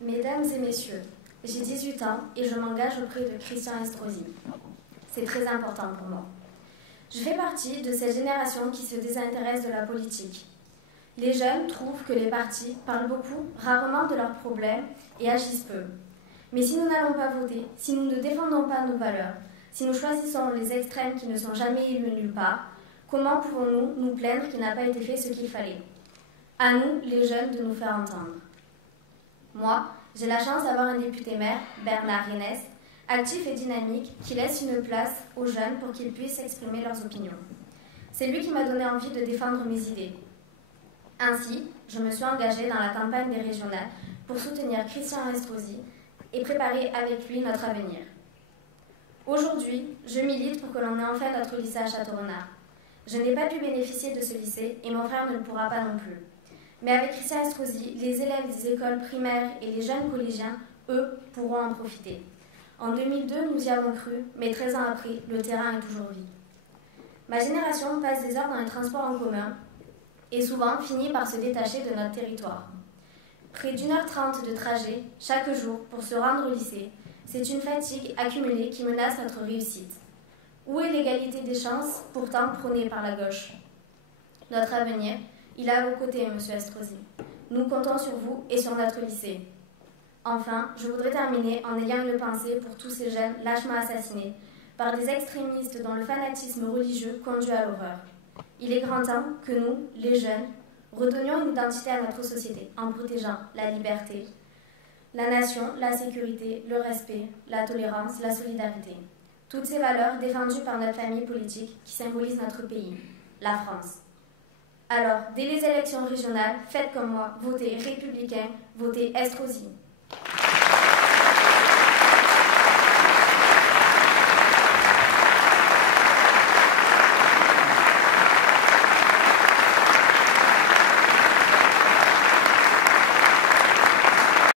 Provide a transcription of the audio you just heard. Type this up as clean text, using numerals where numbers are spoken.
Mesdames et messieurs, j'ai 18 ans et je m'engage auprès de Christian Estrosi. C'est très important pour moi. Je fais partie de cette génération qui se désintéresse de la politique. Les jeunes trouvent que les partis parlent beaucoup, rarement de leurs problèmes et agissent peu. Mais si nous n'allons pas voter, si nous ne défendons pas nos valeurs, si nous choisissons les extrêmes qui ne sont jamais élus nulle part, comment pouvons-nous nous plaindre qu'il n'a pas été fait ce qu'il fallait? À nous, les jeunes, de nous faire entendre. Moi, j'ai la chance d'avoir un député-maire, Bernard Renès, actif et dynamique, qui laisse une place aux jeunes pour qu'ils puissent exprimer leurs opinions. C'est lui qui m'a donné envie de défendre mes idées. Ainsi, je me suis engagée dans la campagne des régionales pour soutenir Christian Estrosi et préparer avec lui notre avenir. Aujourd'hui, je milite pour que l'on ait enfin notre lycée à Château-Renard. Je n'ai pas pu bénéficier de ce lycée et mon frère ne le pourra pas non plus. Mais avec Christian Estrosi, les élèves des écoles primaires et les jeunes collégiens, eux, pourront en profiter. En 2002, nous y avons cru, mais 13 ans après, le terrain est toujours vide. Ma génération passe des heures dans les transports en commun et souvent finit par se détacher de notre territoire. Près d'1h30 de trajet chaque jour pour se rendre au lycée, c'est une fatigue accumulée qui menace notre réussite. Où est l'égalité des chances, pourtant prônée par la gauche? Notre avenir, il est à vos côtés, monsieur Estrosi. Nous comptons sur vous et sur notre lycée. Enfin, je voudrais terminer en ayant une pensée pour tous ces jeunes lâchement assassinés par des extrémistes dont le fanatisme religieux conduit à l'horreur. Il est grand temps que nous, les jeunes, redonnions une identité à notre société en protégeant la liberté, la nation, la sécurité, le respect, la tolérance, la solidarité. Toutes ces valeurs défendues par notre famille politique qui symbolise notre pays, la France. Alors, dès les élections régionales, faites comme moi, votez républicain, votez Estrosi.